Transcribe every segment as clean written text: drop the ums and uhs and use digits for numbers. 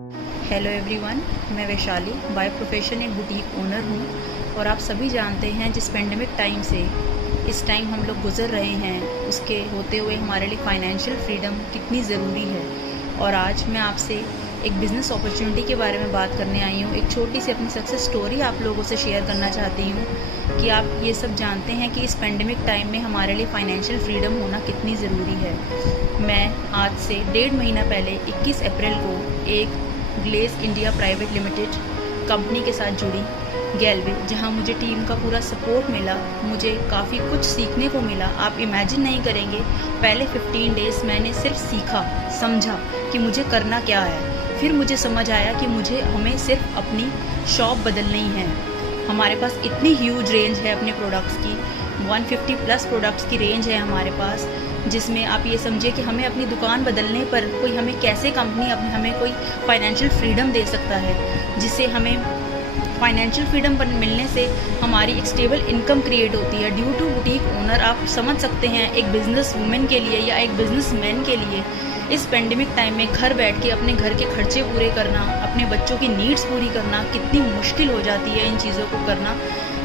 Hello everyone, मैं Vaishali by profession एक boutique owner हूँ। और आप सभी जानते हैं जिस पेंडेमिक टाइम से इस टाइम हम लोग गुज़र रहे हैं, उसके होते हुए हमारे लिए फ़ाइनेंशियल फ्रीडम कितनी ज़रूरी है। और आज मैं आपसे एक बिज़नेस अपॉर्चुनिटी के बारे में बात करने आई हूँ। एक छोटी सी अपनी सक्सेस स्टोरी आप लोगों से शेयर करना चाहती हूँ कि आप ये सब जानते हैं कि इस पेंडेमिक टाइम में हमारे लिए फ़ाइनेंशियल फ्रीडम होना कितनी ज़रूरी है। मैं आज से 1.5 महीना पहले 21 अप्रैल को एक glaze India private limited company के साथ जुड़ी, गैलवे, जहां मुझे टीम का पूरा सपोर्ट मिला। मुझे काफ़ी कुछ सीखने को मिला। आप इमेजिन नहीं करेंगे, पहले 15 डेज़ मैंने सिर्फ सीखा, समझा कि मुझे करना क्या है। फिर मुझे समझ आया कि हमें सिर्फ अपनी शॉप बदलनी है। हमारे पास इतनी ह्यूज रेंज है अपने प्रोडक्ट्स की, 150 प्लस प्रोडक्ट्स की रेंज है हमारे पास, जिसमें आप ये समझिए कि हमें अपनी दुकान बदलने पर कोई हमें कैसे कंपनी हमें कोई फाइनेंशियल फ्रीडम दे सकता है, जिससे हमें फाइनेंशियल फ्रीडम मिलने से हमारी एक स्टेबल इनकम क्रिएट होती है। ड्यू टू बुटीक ओनर, आप समझ सकते हैं एक बिजनेस वुमेन के लिए या एक बिजनेस मैन के लिए इस पेंडेमिक टाइम में घर बैठ के अपने घर के खर्चे पूरे करना, अपने बच्चों की नीड्स पूरी करना कितनी मुश्किल हो जाती है। इन चीज़ों को करना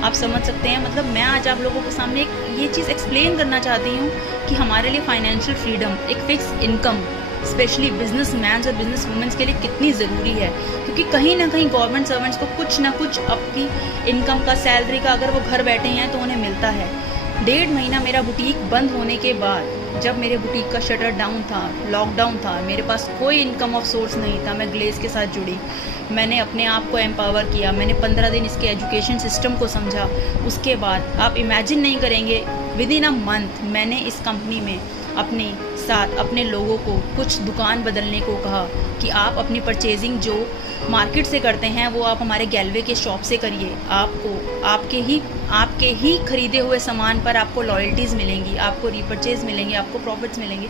आप समझ सकते हैं। मतलब मैं आज आप लोगों के सामने ये चीज़ एक्सप्लेन करना चाहती हूँ कि हमारे लिए फाइनेंशियल फ्रीडम, एक fix income, specially business man और बिजनेस वुमेन्स के लिए कितनी ज़रूरी है। क्योंकि कहीं ना कहीं गवर्नमेंट सर्वेंट्स को कुछ ना कुछ अपनी इनकम का, सैलरी का, अगर वो घर बैठे हैं तो उन्हें मिलता है। 1.5 महीना मेरा बुटीक बंद होने के बाद, जब मेरे बुटीक का शटर डाउन था, लॉकडाउन था, मेरे पास कोई इनकम ऑफ सोर्स नहीं था, मैं ग्लेज के साथ जुड़ी। मैंने अपने आप को एम्पावर किया, मैंने 15 दिन इसके एजुकेशन सिस्टम को समझा। उसके बाद आप इमेजिन नहीं करेंगे, विद इन अ मंथ मैंने इस कंपनी में अपने साथ अपने लोगों को कुछ दुकान बदलने को कहा कि आप अपनी परचेजिंग जो मार्केट से करते हैं वो आप हमारे गैलवे के शॉप से करिए। आपको आपके ही खरीदे हुए सामान पर आपको लॉयल्टीज़ मिलेंगी, आपको रीपरचेज मिलेंगे, आपको प्रॉफिट्स मिलेंगे।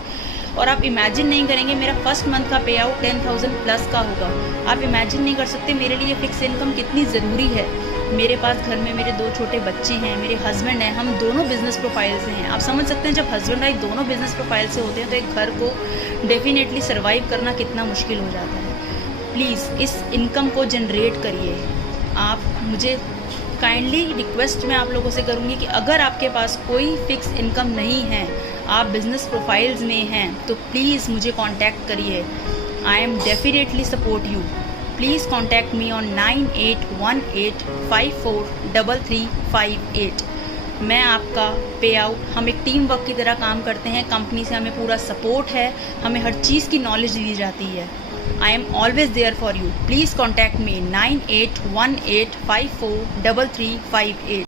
और आप इमेजिन नहीं करेंगे, मेरा फर्स्ट मंथ का पे आउट 10,000 प्लस का होगा। आप इमेजिन नहीं कर सकते मेरे लिए फिक्स इनकम कितनी ज़रूरी है। मेरे पास घर में मेरे 2 छोटे बच्चे हैं, मेरे हस्बैंड हैं, हम दोनों बिजनेस प्रोफाइल से हैं। आप समझ सकते हैं जब हस्बैंड वाइफ दोनों बिजनेस प्रोफाइल से होते हैं तो एक घर को डेफिनेटली सर्वाइव करना कितना मुश्किल हो जाता है। प्लीज़ इस इनकम को जनरेट करिए। आप मुझे काइंडली रिक्वेस्ट मैं आप लोगों से करूँगी कि अगर आपके पास कोई फिक्स इनकम नहीं है, आप बिजनेस प्रोफाइल्स में हैं, तो प्लीज़ मुझे कांटेक्ट करिए। I am definitely support you. Please contact me on 9818543358। मैं आपका पे आउट, हम एक टीम वर्क की तरह काम करते हैं। कंपनी से हमें पूरा सपोर्ट है, हमें हर चीज़ की नॉलेज दी जाती है। I am always there for you. Please contact me 9818543358।